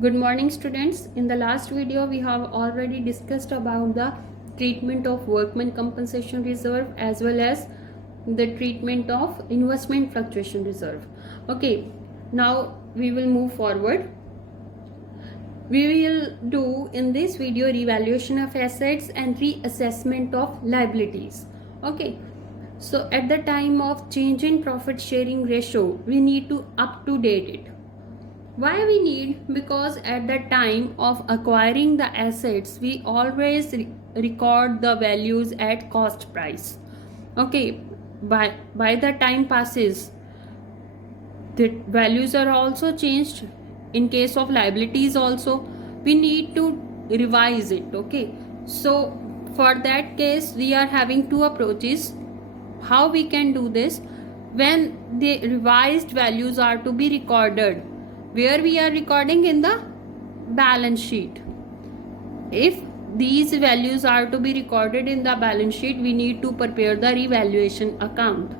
Good morning, students. In the last video, we have already discussed about the treatment of workman compensation reserve as well as the treatment of investment fluctuation reserve. Okay, now we will move forward. We will do in this video revaluation of assets and reassessment of liabilities. Okay, so at the time of change in profit sharing ratio, we need to up to date it. Why we need? Because at the time of acquiring the assets, we always record the values at cost price. Okay, by the time passes, the values are also changed. In case of liabilities also, we need to revise it. Okay, so for that case, we are having two approaches. How we can do this? When the revised values are to be recorded, where we are recording in the balance sheet. If these values are to be recorded in the balance sheet, we need to prepare the revaluation account,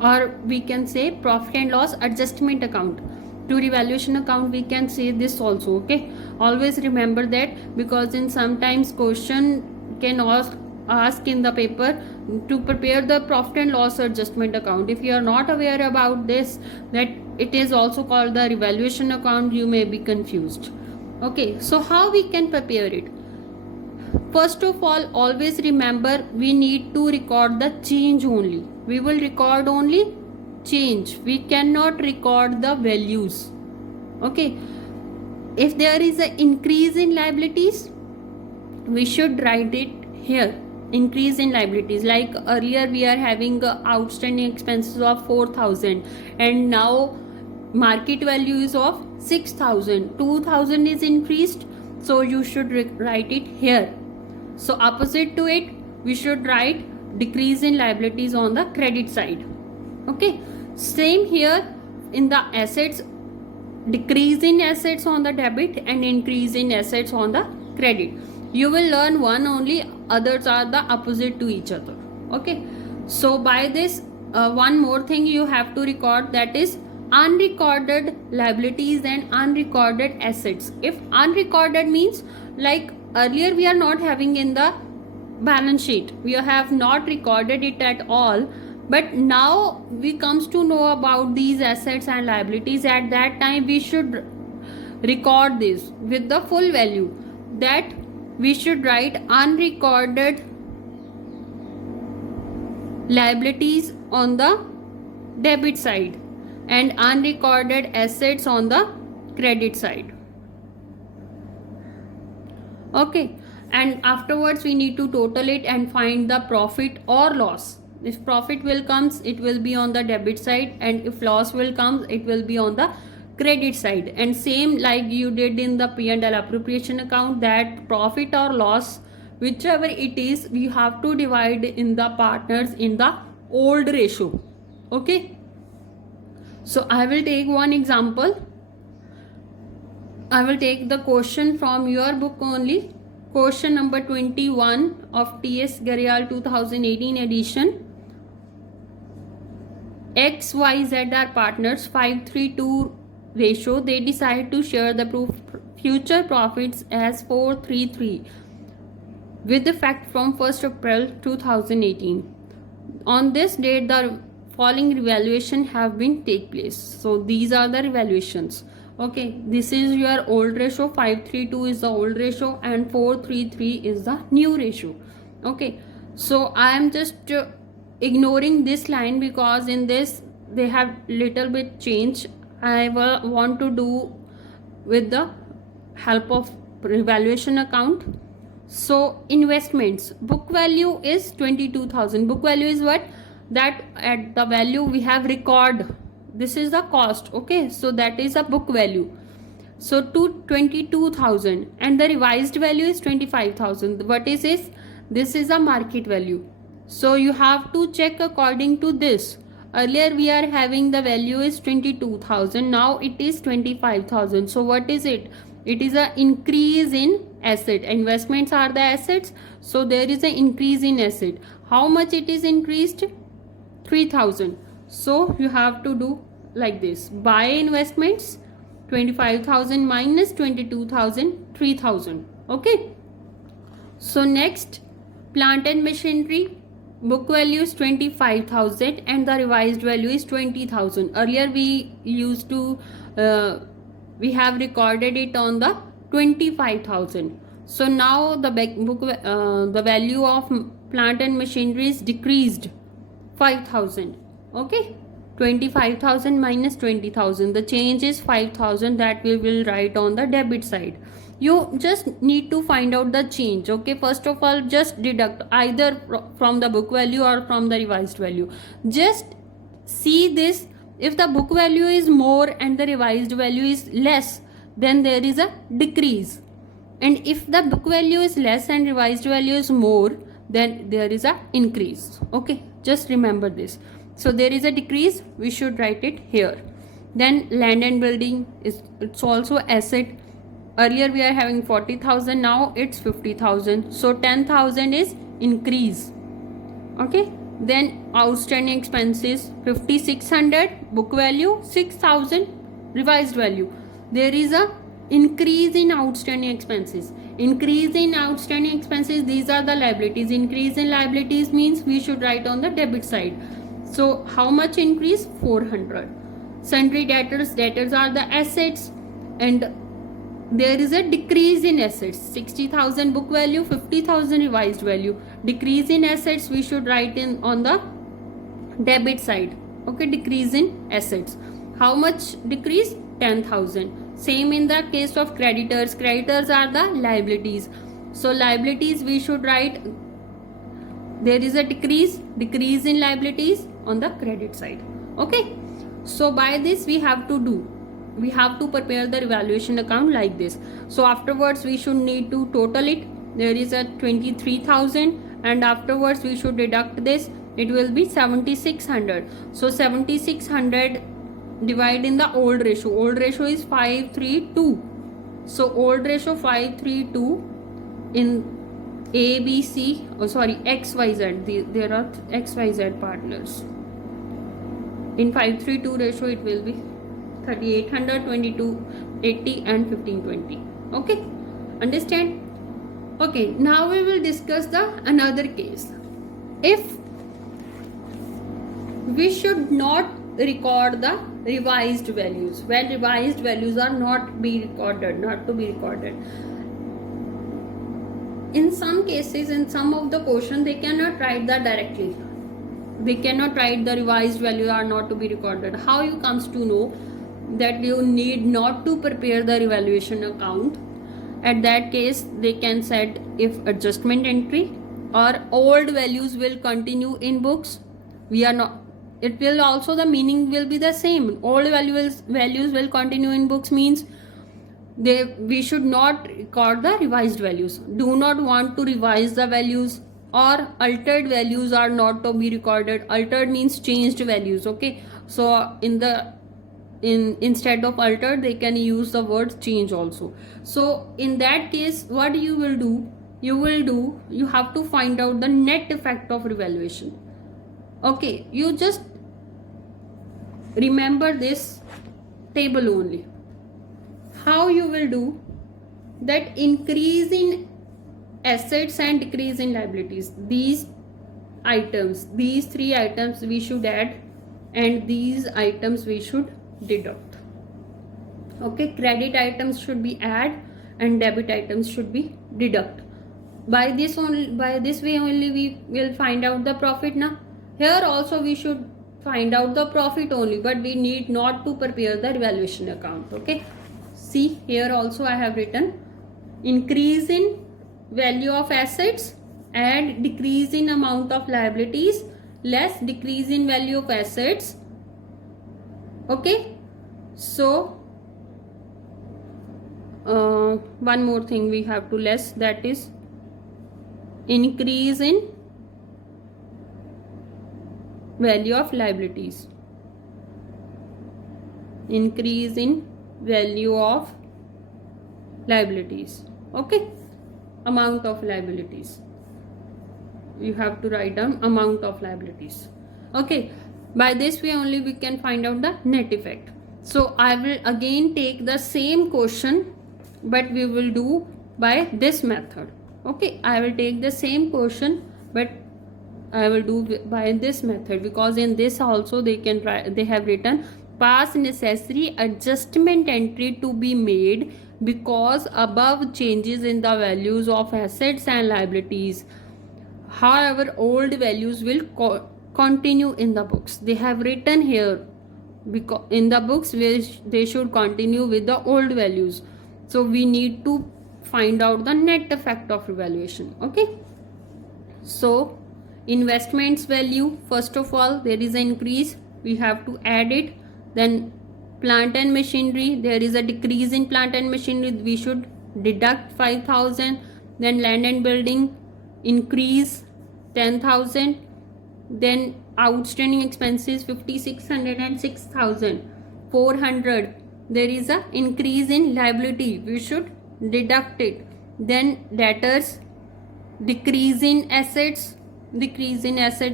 or we can say profit and loss adjustment account. To revaluation account, we can say this also. Okay, always remember that, because in sometimes question can ask in the paper to prepare the profit and loss adjustment account. If you are not aware about this, that it is also called the revaluation account, you may be confused. Okay, so how we can prepare it? First of all, always remember we need to record the change only. We will record only change. We cannot record the values. Okay, if there is an increase in liabilities, we should write it here. Increase in liabilities, like earlier we are having outstanding expenses of 4,000 and now market value is of 6,000. 2,000 is increased, so you should write it here. So opposite to it, we should write decrease in liabilities on the credit side. Okay, same here in the assets, decrease in assets on the debit and increase in assets on the credit. You will learn one only, others are the opposite to each other. Okay, so by this one more thing you have to record, that is unrecorded liabilities and unrecorded assets. If unrecorded means, like earlier we are not having in the balance sheet, we have not recorded it at all, but now we comes to know about these assets and liabilities. At that time we should record this with the full value. That we should write unrecorded liabilities on the debit side and unrecorded assets on the credit side. Okay, and afterwards we need to total it and find the profit or loss. If profit will comes, it will be on the debit side, and if loss will come, it will be on the credit side. And same like you did in the P&L appropriation account, that profit or loss, whichever it is, we have to divide in the partners in the old ratio. Okay, so I will take one example. I will take the question from your book only. Question number 21 of T.S. Garyal 2018 edition. XYZ are partners, 5:3:2 ratio. They decide to share the future profits as 4:3:3 with effect from 1st April 2018. On this date, the following revaluation have been take place. So these are the revaluations. Okay, this is your old ratio. 5:3:2 is the old ratio and 4:3:3 is the new ratio. Okay, so I am just ignoring this line because in this they have little bit change. I want to do with the help of revaluation account. So investments, book value is 22,000. Book value is what? That at the value we have record, this is the cost. Okay, so that is a book value. So to 22,000 and the revised value is 25,000. What is this? This is a market value. So you have to check according to this. Earlier we are having the value is 22,000, now it is 25,000. So what is it? It is an increase in asset. Investments are the assets, so there is an increase in asset. How much it is increased? 3,000. So you have to do like this: buy investments 25,000 minus 22,000, 3,000. Okay. So next, plant and machinery. Book value is 25,000 and the revised value is 20,000. Earlier we used to we have recorded it on the 25,000. So now the the value of plant and machinery is decreased 5,000. Okay, 25,000 minus 20,000. The change is 5,000 that we will write on the debit side. You just need to find out the change. Okay, first of all, just deduct either from the book value or from the revised value. Just see this. If the book value is more and the revised value is less, then there is a decrease. And if the book value is less and revised value is more, then there is a increase. Okay, just remember this. So there is a decrease, we should write it here. Then land and building it's also asset. Earlier we are having 40,000, now it's 50,000. So 10,000 is increase. Okay. Then outstanding expenses 5,600 book value, 6,000 revised value. There is a increase in outstanding expenses. Increase in outstanding expenses, these are the liabilities. Increase in liabilities means we should write on the debit side. So how much increase? 400. Sundry debtors are the assets, and there is a decrease in assets. 60,000 book value, 50,000 revised value. Decrease in assets we should write in on the debit side. Okay, decrease in assets. How much decrease? 10,000. Same in the case of creditors. Creditors are the liabilities. So liabilities we should write, there is a decrease in liabilities on the credit side. Okay, so by this we have to prepare the revaluation account like this. So afterwards we should need to total it. There is a 23,000 and afterwards we should deduct this. It will be 7,600. So 7,600 divide in the old ratio. Old ratio is 532. So old ratio 532 in A, B, C, X, Y, Z. There are X, Y, Z partners. In 532 ratio it will be 3,800, 2,280 and 1,520. Okay, understand? Okay, now we will discuss the another case. If we should not record the revised values, when revised values are not to be recorded. In some cases, in some of the question, they cannot write that directly. They cannot write the revised value are not to be recorded. How you comes to know that you need not to prepare the revaluation account? At that case, they can set if adjustment entry or old values will continue in books. We are not. It will also, the meaning will be the same. Old values will continue in books means we should not record the revised values. Do not want to revise the values, or altered values are not to be recorded. Altered means changed values. Okay, so instead of altered they can use the word change also. So in that case, what you will do, you have to find out the net effect of revaluation. Okay, you just remember this table only. How you will do that? Increase in assets and decrease in liabilities. These items, these three items we should add, and these items we should deduct. Okay, credit items should be add and debit items should be deduct. By this way only we will find out the profit. Now here also we should find out the profit only, but we need not to prepare the revaluation account. Okay, see here also I have written increase in value of assets and decrease in amount of liabilities less decrease in value of assets. Okay, so one more thing we have to less, that is increase in value of liabilities. Increase in value of liabilities. Okay, amount of liabilities. You have to write down amount of liabilities. Okay, by this way only we can find out the net effect. So I will again take the same question, but we will do by this method. Okay, I will take the same question, but I will do by this method, because in this also they have written past necessary adjustment entry to be made because above changes in the values of assets and liabilities. However, old values will continue in the books. They have written here, because in the books they should continue with the old values. So we need to find out the net effect of revaluation. Okay, so investments value, first of all there is an increase, we have to add it. Then plant and machinery, there is a decrease in plant and machinery, we should deduct 5,000. Then land and building increase 10,000. Then outstanding expenses 5,600 and 6,400, there is a increase in liability, we should deduct it. Then debtors, decrease in assets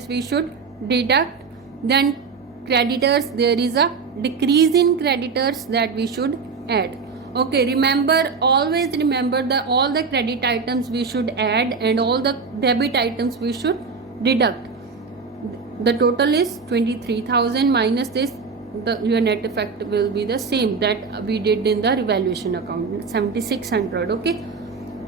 we should deduct. Then creditors, there is a decrease in creditors that we should add. Okay, remember, always remember that all the credit items we should add and all the debit items we should deduct. The total is 23,000 minus this, your net effect will be the same that we did in the revaluation account, 7,600. Okay,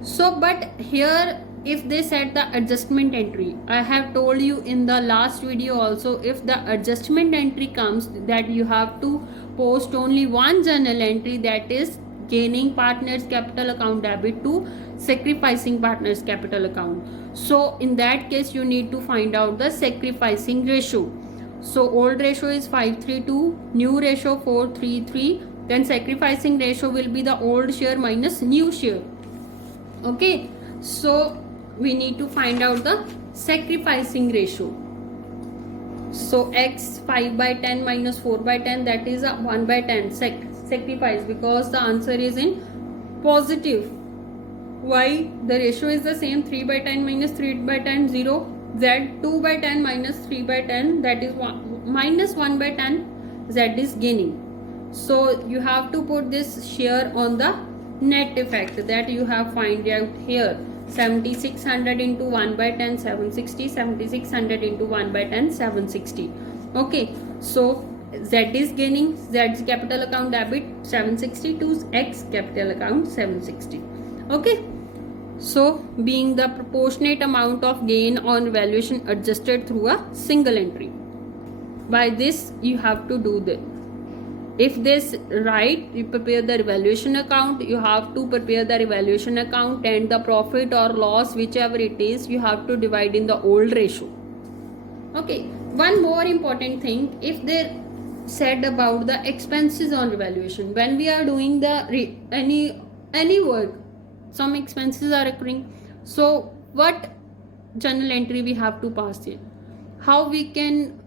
so but here if they set the adjustment entry, I have told you in the last video also, if the adjustment entry comes, that you have to post only one journal entry, that is gaining partners capital account debit to sacrificing partners capital account. So in that case you need to find out the sacrificing ratio. So old ratio is 532, new ratio 433, then sacrificing ratio will be the old share minus new share. Okay, so we need to find out the sacrificing ratio. So x 5 by 10 minus 4 by 10, that is a 1 by 10 sacrifice, because the answer is in positive. Why? The ratio is the same, 3 by 10 minus 3 by 10 0. Z 2 by 10 minus 3 by 10, that is 1 minus 1 by 10, Z is gaining. So you have to put this share on the net effect that you have find out here. 7,600 into 1 by 10 760, 7,600 into 1 by 10 760. Okay, so Z is gaining, Z's capital account debit 760 to X capital account 760. Okay, so being the proportionate amount of gain on valuation adjusted through a single entry. By this you have to do this. If this right, you prepare the revaluation account, you have to prepare the revaluation account, and the profit or loss, whichever it is, you have to divide in the old ratio. Okay, one more important thing, if they said about the expenses on revaluation, when we are doing the any work, some expenses are occurring, so what journal entry we have to pass in, how we can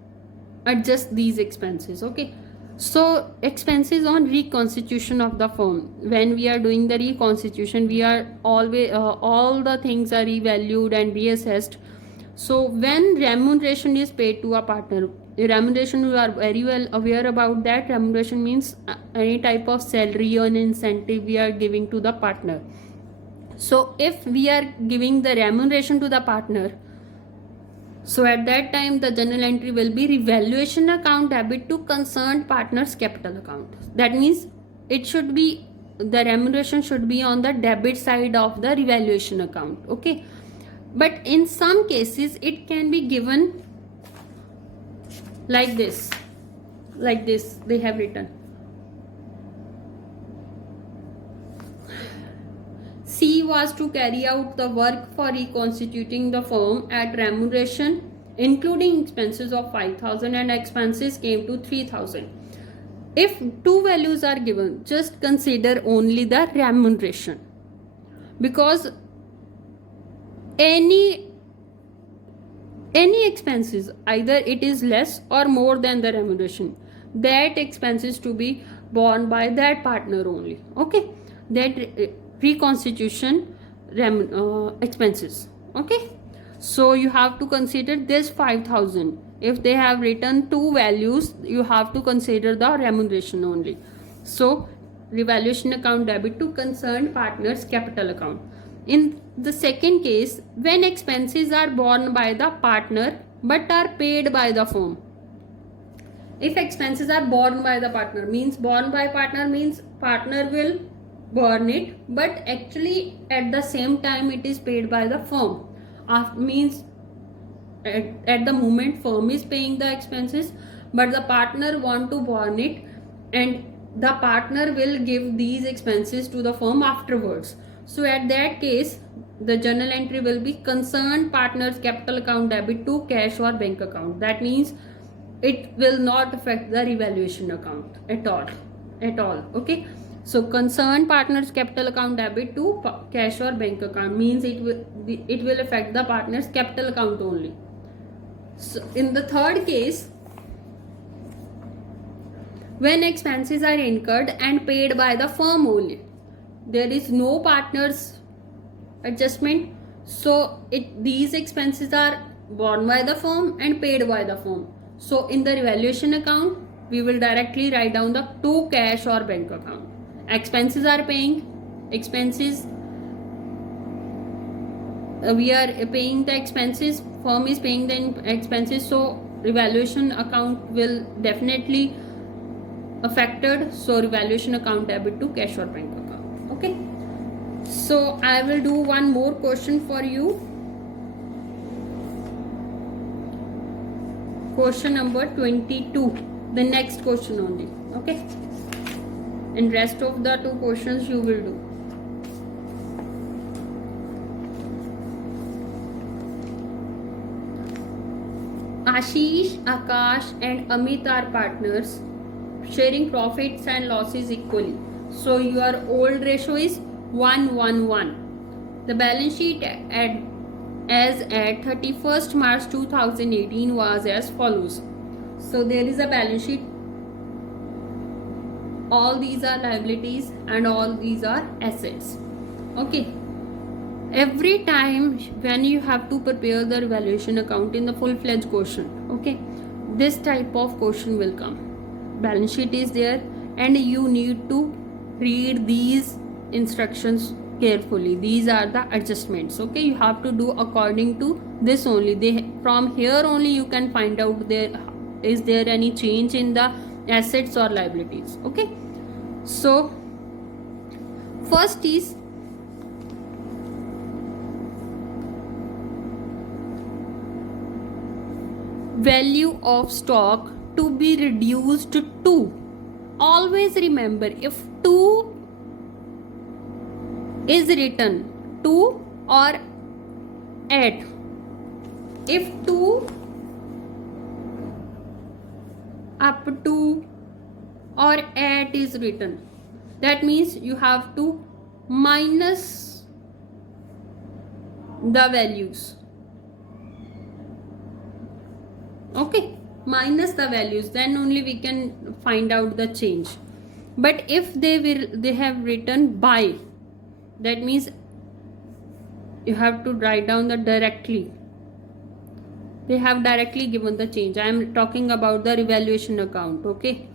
adjust these expenses. Okay, so expenses on reconstitution of the firm, when we are doing the reconstitution, we are always all the things are revalued and reassessed. So when remuneration is paid to a partner, remuneration, you are very well aware about that. Remuneration means any type of salary or incentive we are giving to the partner. So if we are giving the remuneration to the partner, so at that time the journal entry will be revaluation account debit to concerned partners capital account. That means it should be, the remuneration should be on the debit side of the revaluation account. Okay, but in some cases it can be given like this they have written. C was to carry out the work for reconstituting the firm at remuneration, including expenses of 5,000, and expenses came to 3,000. If two values are given, just consider only the remuneration, because any expenses, either it is less or more than the remuneration, that expenses to be borne by that partner only. Okay, that reconstitution expenses. Okay, so you have to consider this 5,000 if they have written two values, you have to consider the remuneration only. So revaluation account debit to concerned partners capital account. In the second case, when expenses are borne by the partner but are paid by the firm. If expenses are borne by the partner, means borne by partner means partner will borne it, but actually at the same time it is paid by the firm. Means at the moment firm is paying the expenses, but the partner want to borne it, and the partner will give these expenses to the firm afterwards. So at that case, the journal entry will be concerned partners capital account debit to cash or bank account. That means it will not affect the revaluation account at all. Okay, so concerned partners capital account debit to cash or bank account means it will affect the partners capital account only. So in the third case, when expenses are incurred and paid by the firm only, there is no partners adjustment, so these expenses are borne by the firm and paid by the firm. So in the revaluation account, we will directly write down the to cash or bank account. Expenses are paying expenses, we are paying the expenses, firm is paying the expenses, so revaluation account will definitely affected. So revaluation account debit to cash or bank account. Okay, so I will do one more question for you. Question number 22, the next question only. Okay, and rest of the two questions you will do. Ashish, Akash and Amit are partners, sharing profits and losses equally. So your old ratio is 1:1:1. The balance sheet as at 31st March 2018 was as follows. So there is a balance sheet. All these are liabilities and all these are assets. Okay. Every time when you have to prepare the revaluation account in the full-fledged question, okay, this type of question will come. Balance sheet is there and you need to read these instructions carefully. These are the adjustments. Okay, you have to do according to this only. From here only you can find out is there any change in the assets or liabilities. Okay, so first is value of stock to be reduced to 2. Always remember, if 2 is written, 2 or 8, if 2 up to or 8 is written, that means you have to minus the values. Okay, minus the values, then only we can find out the change. But if they have written by, that means you have to write down the directly. They have directly given the change. I am talking about the revaluation account. Okay,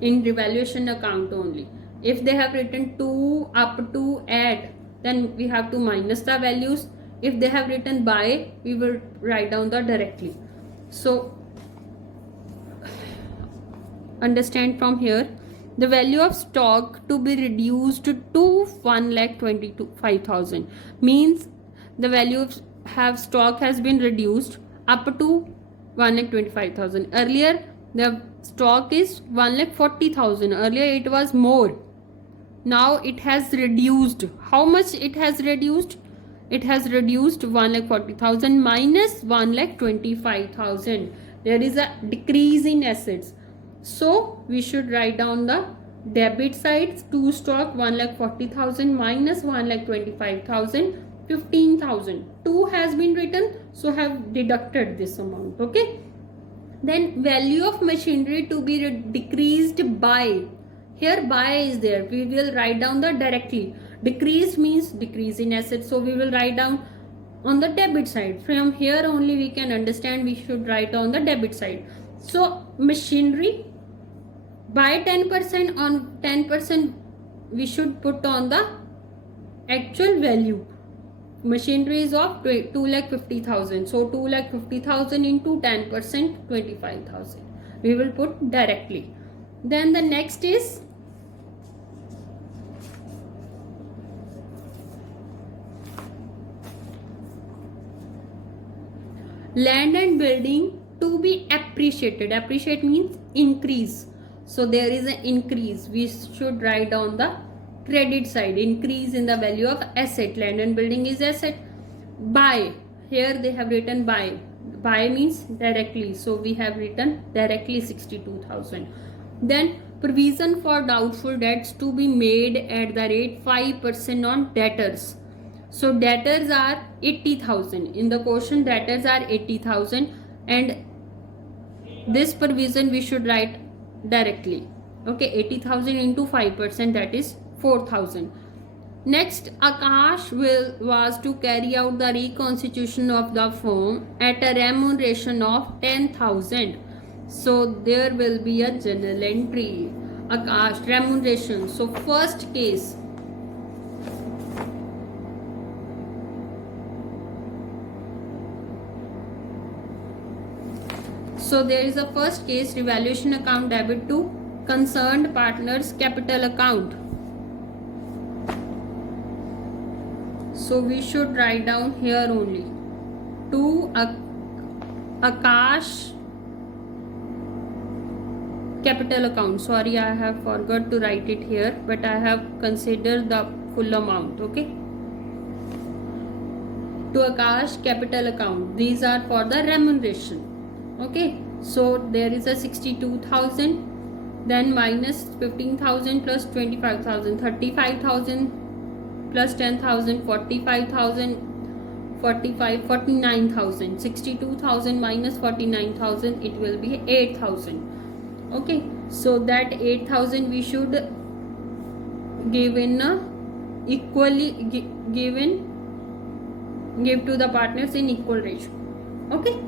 in revaluation account only, if they have written 2 up to add, then we have to minus the values. If they have written by, we will write down the directly. So understand from here, the value of stock to be reduced to 1,25,000 means the value of stock has been reduced up to 1,25,000. Earlier the stock is 1,40,000. Earlier it was more. Now it has reduced. How much it has reduced? It has reduced 1,40,000 minus 1,25,000. There is a decrease in assets. So we should write down the debit side to stock 1,40,000 minus 1,25,000, 15,000. 2 has been written, so have deducted this amount. Okay. Then value of machinery to be decreased by. Here by is there. We will write down the directly. Decreased means decrease in assets. So we will write down on the debit side. From here only we can understand we should write on the debit side. So machinery by 10%, on 10% we should put on the actual value. Machinery is of 2,50,000. So 2,50,000 into 10%, 25,000. We will put directly. Then the next is land and building to be appreciated. Appreciate means increase. So there is an increase. We should write on the credit side, increase in the value of asset. Land and building is asset. Buy, here they have written buy. Buy means directly, so we have written directly 62,000. Then provision for doubtful debts to be made at the rate 5% on debtors. So debtors are 80,000. In the question debtors are 80,000, and this provision we should write directly. Okay, 80,000 into 5%, that is 4,000. Next, Akash was to carry out the reconstitution of the firm at a remuneration of 10,000. So there will be a journal entry. Akash, remuneration. So first case. So there is a first case, revaluation account debit to concerned partners capital account. So we should write down here only to Akash capital account. Sorry, I have forgot to write it here, but I have considered the full amount. Okay, to Akash capital account. These are for the remuneration. Okay, so there is a 62,000, then minus 15,000 plus 25,000, 35,000 plus 10,000, 45,000, 49,000. 62,000 minus 49,000, it will be 8,000. Okay, so that 8,000 we should give in equally give to the partners in equal ratio. Okay,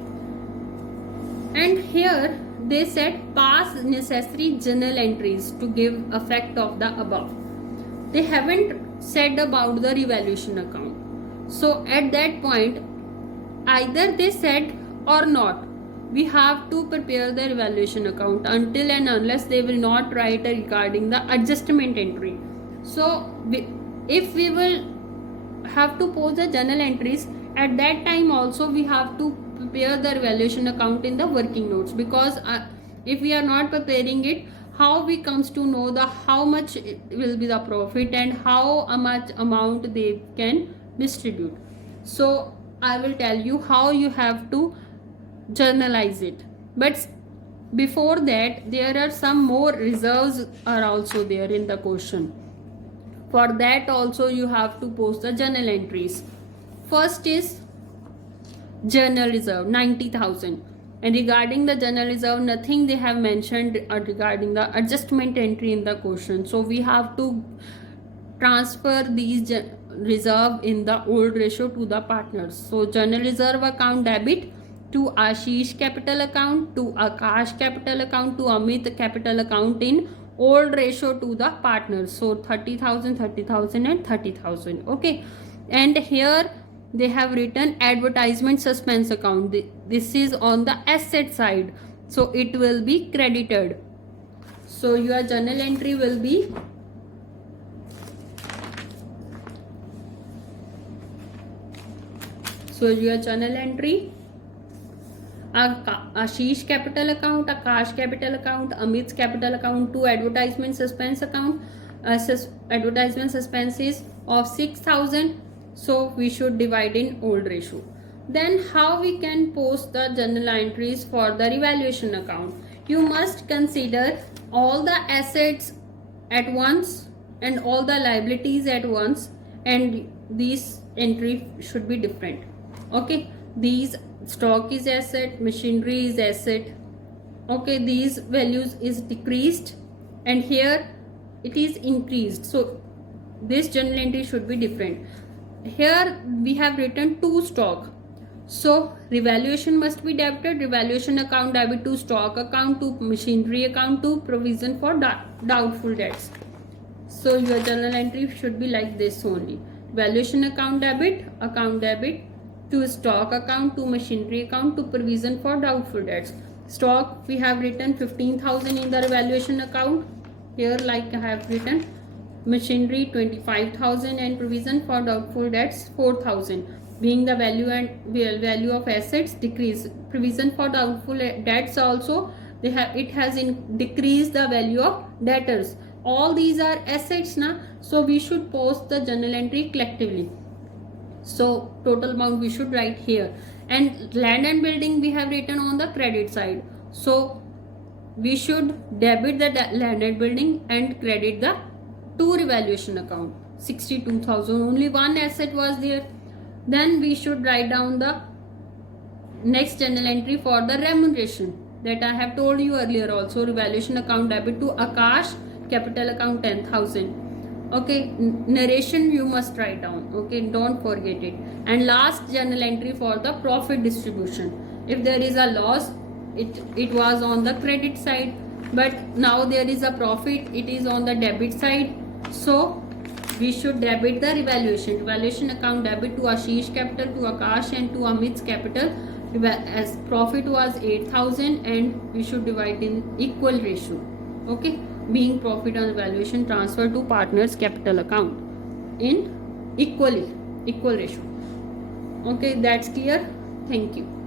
and here they said pass necessary journal entries to give effect of the above. They haven't said about the revaluation account. So at that point, either they said or not, we have to prepare the revaluation account until and unless they will not write regarding the adjustment entry. So if we will have to post the journal entries, at that time also we have to prepare the revaluation account in the working notes, because if we are not preparing it, how we comes to know the how much will be the profit and how much amount they can distribute. So I will tell you how you have to journalize it, but before that there are some more reserves are also there in the question. For that also you have to post the journal entries. First is journal reserve 90,000, and regarding the journal reserve nothing they have mentioned regarding the adjustment entry in the question. So we have to transfer these reserve in the old ratio to the partners. So journal reserve account debit to Ashish capital account, to Akash capital account, to Amit capital account in old ratio to the partners. So 30,000, 30,000 and 30,000. Okay, and here they have written advertisement suspense account. This is on the asset side, so it will be credited. So your journal entry will be Ashish capital account, Akash capital account, Amit's capital account to advertisement suspense account. Advertisement suspenses of 6,000. So we should divide in old ratio. Then how we can post the journal entries for the revaluation account? You must consider all the assets at once and all the liabilities at once, and these entry should be different. Okay, these stock is asset, machinery is asset. Okay, these values is decreased and here it is increased. So this journal entry should be different. here we have written two stock. So revaluation must be debited. Revaluation account debit to stock account, to machinery account, to provision for doubtful debts. So your journal entry should be like this only. Valuation account debit to stock account, to machinery account, to provision for doubtful debts. Stock we have written 15,000 in the revaluation account. Here like I have written machinery 25,000 and provision for doubtful debts 4,000. Being the value of assets decrease, provision for doubtful debts also it has decreased the value of debtors. All these are assets na, so we should post the journal entry collectively. So total amount we should write here. And land and building we have written on the credit side, so we should debit the land and building and credit the to revaluation account 62,000. Only one asset was there. Then we should write down the next journal entry for the remuneration that I have told you earlier also. Revaluation account debit to Akash, capital account 10,000. Okay, narration you must write down. Okay, don't forget it. And last journal entry for the profit distribution. If there is a loss, it was on the credit side, but now there is a profit, it is on the debit side. So we should debit the revaluation account debit to Ashish capital, to Akash and to Amit's capital, as profit was 8,000, and we should divide in equal ratio. Okay, being profit on valuation transfer to partners capital account in equal ratio. Okay, that's clear. Thank you.